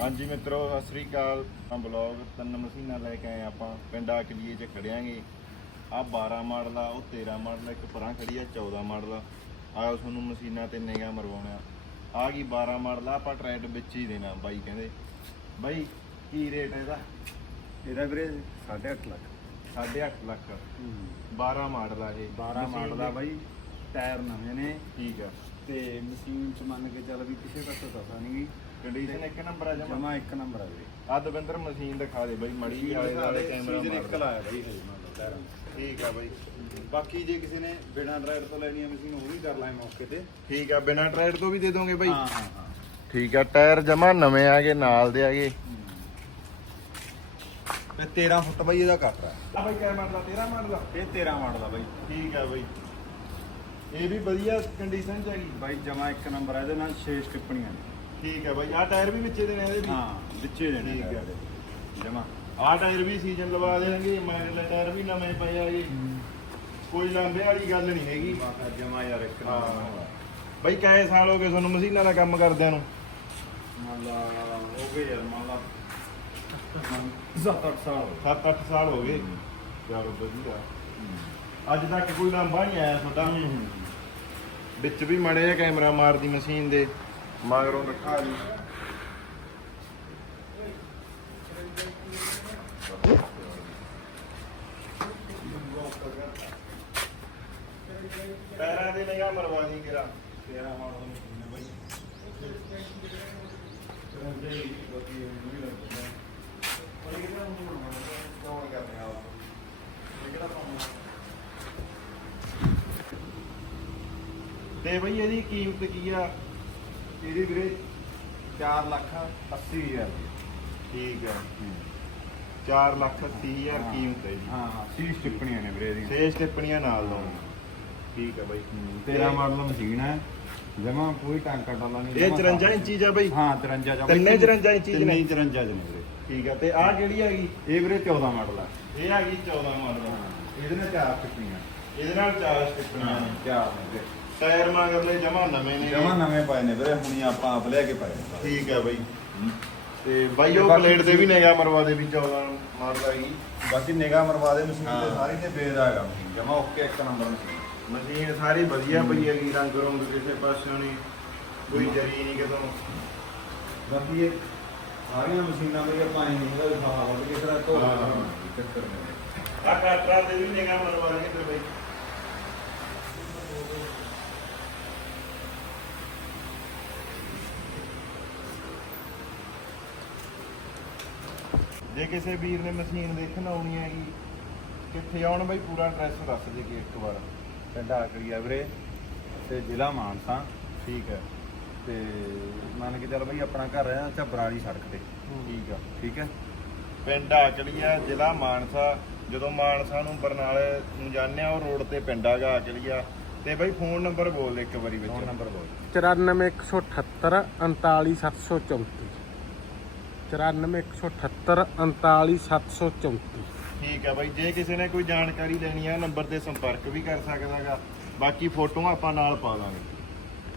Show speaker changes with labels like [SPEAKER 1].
[SPEAKER 1] ਹਾਂਜੀ ਮਿੱਤਰੋ ਸਤਿ ਸ੍ਰੀ ਅਕਾਲ। ਆ ਬਲੌਗ ਤਿੰਨ ਮਸ਼ੀਨਾਂ ਲੈ ਕੇ ਆਏ ਆਪਾਂ। ਪਿੰਡ ਆਕਲੀਏ ਚ ਖੜਿਆਂਗੇ। ਆ 12 ਮਾਡਲ ਆ ਉਹ 13 ਮਾਡਲ ਆ, ਇੱਕ ਪਰਾਂ ਖੜੀ ਆ 14 ਮਾਡਲ ਆ। ਆਓ ਤੁਹਾਨੂੰ ਮਸ਼ੀਨਾਂ ਤੇ ਨਿਗਾ ਮਰਵਾਉਣਾ ਆ। ਗਈ 12 ਮਾਡਲ ਆ ਆਪਾਂ ਟਰੈਡ ਵਿੱਚ ਹੀ ਦੇਣਾ ਬਾਈ ਕਹਿੰਦੇ। ਬਾਈ ਕੀ ਰੇਟ ਇਹਦਾ?
[SPEAKER 2] ਇਹਦਾ ਵੀਰੇ 8.5 ਲੱਖ।
[SPEAKER 1] 8.5 ਲੱਖ। 12 ਮਾਡਲ ਆ ਇਹ।
[SPEAKER 2] 12
[SPEAKER 1] ਮਸ਼ੀਨ
[SPEAKER 2] ਮਾਡਲ ਆ ਬਾਈ। ਟਾਇਰ ਨਵੇਂ ਨੇ।
[SPEAKER 1] ਠੀਕ ਆ।
[SPEAKER 2] ਤੇ ਮਸ਼ੀਨ ਚ ਮੰਨ ਕੇ ਚੱਲ ਵੀ ਕਿਸੇ ਤੱਕ ਪਤਾ ਨਹੀਂ।
[SPEAKER 1] ਕੰਡੀਸ਼ਨ ਇੱਕ ਨੰਬਰ ਆ ਜਮਾ।
[SPEAKER 2] ਜਮਾ ਇੱਕ ਨੰਬਰ ਆ ਵੀਰੇ
[SPEAKER 1] ਆ ਦਵਿੰਦਰ ਮਸ਼ੀਨ ਦਿਖਾ ਦੇ ਬਾਈ ਮੜੀ ਆਲੇ ਦੁਆਲੇ ਕੈਮਰਾ ਮਾਰ
[SPEAKER 2] ਇੱਕ। ਲਾਇਆ ਬਾਈ ਹਜੇ ਲਓ ਟਾਇਰਾਂ।
[SPEAKER 1] ਠੀਕ ਆ ਬਾਈ।
[SPEAKER 2] ਬਾਕੀ ਜੇ ਕਿਸੇ ਨੇ ਬਿਨਾ ਡਰਾਈਵਰ ਤੋਂ ਲੈਣੀ ਆ ਮਸ਼ੀਨ ਉਹ ਵੀ ਕਰ ਲਾਂਗੇ ਮੌਕੇ ਤੇ।
[SPEAKER 1] ਠੀਕ ਆ ਬਿਨਾ ਟਰੈਡ ਤੋਂ ਵੀ ਦੇ ਦੋਗੇ ਬਾਈ?
[SPEAKER 2] ਹਾਂ ਹਾਂ ਹਾਂ।
[SPEAKER 1] ਠੀਕ ਆ ਟਾਇਰ ਜਮਾ ਨਵੇਂ ਆਗੇ ਨਾਲ ਦੇ ਆਗੇ
[SPEAKER 2] ਤੇ 13 ਫੁੱਟ ਬਾਈ ਇਹਦਾ ਕੱਟ ਰਿਹਾ
[SPEAKER 1] ਆ ਬਾਈ ਕਿਆ ਮਾਡਲ ਆ? 13 ਮਾਡਲ ਆ?
[SPEAKER 2] ਇਹ 13 ਮਾਡਲ ਆ ਬਾਈ।
[SPEAKER 1] ਠੀਕ ਆ ਬਾਈ। ਇਹ ਵੀ ਵਧੀਆ ਕੰਡੀਸ਼ਨ ਚ ਹੈਗੀ।
[SPEAKER 2] ਬਾਈ ਜਮਾ ਇੱਕ ਨੰਬਰ ਆ ਇਹਦੇ ਨਾਲ 6 ਟਿੱਪਣੀਆਂ ਨੇ।
[SPEAKER 1] ਠੀਕ ਆ ਬਾਈ ਆ ਟਾਇਰ ਵੀ ਵਿੱਚੇ ਦੇਣੇ ਇਹਦੇ ਵੀ?
[SPEAKER 2] ਹਾਂ ਵਿੱਚੇ ਦੇਣੇ
[SPEAKER 1] ਠੀਕ ਆ।
[SPEAKER 2] ਜਮਾ।
[SPEAKER 1] ਆ ਟਾਇਰ ਵੀ ਸੀਜ਼ਨ ਲਵਾ ਦੇਣਗੇ ਮਗਰਲੇ ਟਾਇਰ ਵੀ ਨਵੇਂ ਪਏ ਆਗੇ ਕੋਈ ਲਾਂਬੇ ਵਾਲੀ ਗੱਲ ਨਹੀਂ ਹੈਗੀ।
[SPEAKER 2] ਜਮਾ ਯਾਰ ਇੱਕ
[SPEAKER 1] ਹਾਂ।
[SPEAKER 2] ਨੰਬਰ
[SPEAKER 1] ਬਾਈ ਕੈ ਸਾਲ ਹੋ ਗਏ ਤੁਹਾਨੂੰ ਮਸ਼ੀਨਾਂ ਦਾ ਕੰਮ ਕਰਦਿਆਂ ਨੂੰ।
[SPEAKER 2] ਮੰਨ ਲਾ ਹੋ ਗਏ ਯਾਰ ਮੰਨ ਲਾ 7-8 ਸਾਲ ਹੋ
[SPEAKER 1] 7-8 ਸਾਲ ਹੋ ਗਏ। ਚਲੋ ਵਧੀਆ। ਅੱਜ ਤੱਕ ਕੋਈ ਲਾਂਬਾ ਨਹੀਂ ਆਇਆ ਤੁਹਾਡਾ। ਵਿੱਚ ਵੀ ਮੜੇ ਜਿਹਾ ਕੈਮਰਾ ਮਾਰਦੀ ਮਸ਼ੀਨ ਦੇ। ਮਗਰੋਂ ਰੱਖਾ ਲਈ ਪੈਰਾਂ ਦੇ ਨਿਗਾਹ ਮਰਵਾ ਦੀ ਕਿਰਾ।
[SPEAKER 2] ਤੇਰਾ ਮਾਡਲ ਮਸ਼ੀਨ ਹੈ ਬਾਈ।
[SPEAKER 1] ਤੇ ਬਈ ਇਹਦੀ ਕੀਮਤ ਕੀ ਆ?
[SPEAKER 2] ਇਹਦੀ ਵੀਰੇ 4 ਲੱਖ 80 ਹਜ਼ਾਰ
[SPEAKER 1] ਠੀਕ ਆ 4 ਲੱਖ 80 ਹਜ਼ਾਰ
[SPEAKER 2] ਹਾਂ।
[SPEAKER 1] ਕੀਮਤ ਹੈ ਜੀ?
[SPEAKER 2] ਹਾਂ ਹਾਂ 30 ਟਿੱਪਣੀਆਂ ਨੇ ਵੀਰੇ ਇਹਦੀਆਂ।
[SPEAKER 1] ਛੇ ਸਟੈਪਣੀਆਂ ਨਾਲ ਲਾਉਣ ਠੀਕ ਆ ਬਾਈ।
[SPEAKER 2] 13 ਮਾਡਲ ਮਸ਼ੀਨ ਹੈ। ਜਮਾ ਕੋਈ ਟਾਂਕਾ ਟਾਲਾ ਨਹੀਂ
[SPEAKER 1] ਇਹ
[SPEAKER 2] ਜਮਾਂ
[SPEAKER 1] 54
[SPEAKER 2] ਸਾਫ਼।
[SPEAKER 1] ਇੰਚੀ ਜਾਂ ਬਾਈ?
[SPEAKER 2] ਹਾਂ 53 ਜਾਂ
[SPEAKER 1] ਤਿੰਨੇ 54 ਇੰਚੀ ਨੇ।
[SPEAKER 2] ਹੀ 53 ਚ ਨੇ ਵੀਰੇ।
[SPEAKER 1] ਠੀਕ ਆ ਤੇ ਆਹ ਕਿਹੜੀ ਹੈਗੀ
[SPEAKER 2] ਇਹ ਵੀਰੇ 14 ਮਾਡਲ ਹੈ
[SPEAKER 1] ਇਹ ਹੈਗੀ 14 ਮਾਡਲ।
[SPEAKER 2] ਇਹਦੇ ਨਾਲ ਚਾਰ ਟਿੱਪਣੀਆਂ।
[SPEAKER 1] ਇਹਦੇ ਨਾਲ ਚਾਰ ਸਟੈਪਣੀਆਂ ਨੇ।
[SPEAKER 2] ਚਾਰ ਨੇ
[SPEAKER 1] ਟਾਇਰ ਮਗਰਲੇ ਜਮਾ ਨਵੇਂ ਨੇ।
[SPEAKER 2] ਜਮਾ ਨਵੇਂ ਪਾਏ ਨੇ ਵੀਰੇ ਹੁਣੀ ਆਪਾਂ ਆਪ ਲਿਆ ਕੇ ਪਾਏ ਨੇ। ਸਾਰੇ।
[SPEAKER 1] ਠੀਕ ਆ ਬਾਈ। ਤੇ ਬਾਈ ਉਹ ਪਲੇਟ ਤੇ ਵੀ ਨਿਗਾਹ ਮਰਵਾ ਦੇ ਵੀ 14 ਮਾਡਲ ਹੈਗੀ
[SPEAKER 2] ਬਾਕੀ ਨਿਗਾਹ ਮਰਵਾ ਦੇ ਮਸ਼ੀਨ
[SPEAKER 1] ਹਾਂ।
[SPEAKER 2] ਤੇ ਸਾਰੀ ਤੇ ਬੇਦ ਹੈਗਾ ਮਸ਼ੀਨ ਜਮਾ ਓਕੇ ਇੱਕ ਨੰਬਰ ਮਸ਼ੀਨ।
[SPEAKER 1] ਮਸ਼ੀਨ ਸਾਰੀ ਵਧੀਆ ਪਈ ਹੈਗੀ ਰੰਗ ਰੰਗ ਕਿਸੇ ਪਾਸਿਓਂ ਨਹੀਂ ਕੋਈ ਜਰੀ ਨਹੀਂ ਕਿਤੋਂ।
[SPEAKER 2] ਬਾਕੀ ਇਹ ਸਾਰੀਆਂ ਮਸ਼ੀਨਾਂ ਵੀ ਆਪਾਂ ਇਹ ਨਹੀਂ ਹਾਂ ਵੱਧ ਕੇ ਤਰ੍ਹਾਂ ਤੋਂ
[SPEAKER 1] ਹਾਂ, ਹਾਂ।
[SPEAKER 2] ਚੱਕਰ ਨਹੀਂ।
[SPEAKER 1] ਆ ਕਾਟਰਾ ਤੇ ਵੀ ਨਿਗਾਹ ਮਰਵਾ ਦੇ ਤੇ ਬਾਈ। ਜੇ ਕਿਸੇ ਵੀਰ ਨੇ ਮਸ਼ੀਨ ਦੇਖਣ ਆਉਣੀ ਹੈਗੀ ਕਿੱਥੇ ਆਉਣ ਬਾਈ ਪੂਰਾ ਐਡਰੈਸ ਦੱਸ ਦੇ ਕਿ ਇੱਕ ਵਾਰ।
[SPEAKER 2] ਪਿੰਡ ਆਕੜੀਆ ਵੀਰੇ ਤੇ ਜ਼ਿਲ੍ਹਾ ਮਾਨਸਾ
[SPEAKER 1] ਠੀਕ ਹੈ।
[SPEAKER 2] ਤੇ ਮੰਨ ਕੇ ਚੱਲ ਬਈ ਆਪਣਾ ਘਰ ਹੈ ਝਬਰਾਲੀ ਸੜਕ ਤੇ।
[SPEAKER 1] ਠੀਕ ਆ
[SPEAKER 2] ਠੀਕ ਹੈ।
[SPEAKER 1] ਪਿੰਡ ਆਕਲੀਆ ਜ਼ਿਲ੍ਹਾ ਮਾਨਸਾ। ਜਦੋਂ ਮਾਨਸਾ ਨੂੰ ਬਰਨਾਲੇ ਨੂੰ ਜਾਂਦੇ ਆ ਉਹ ਰੋਡ ਤੇ ਪਿੰਡ ਆਗਾ ਆਕਲੀਆ ਤੇ ਬਾਈ ਫੋਨ ਨੰਬਰ ਬੋਲ ਦੇ ਇੱਕ ਵਾਰੀ
[SPEAKER 2] ਫੋਨ
[SPEAKER 1] ਵਿੱਚ
[SPEAKER 2] ਨੰਬਰ ਬੋਲ।
[SPEAKER 3] 94178 39734 94178 39734
[SPEAKER 1] ਠੀਕ ਆ ਬਾਈ, ਜੇ ਕਿਸੇ ਨੇ ਕੋਈ ਜਾਣਕਾਰੀ ਲੈਣੀ ਆ, ਨੰਬਰ ਤੇ ਸੰਪਰਕ ਵੀ ਕਰ ਸਕਦਾਗਾ। ਬਾਕੀ ਫੋਟੋਆਂ ਆਪਾਂ ਨਾਲ ਪਾ ਦਾਂਗੇ।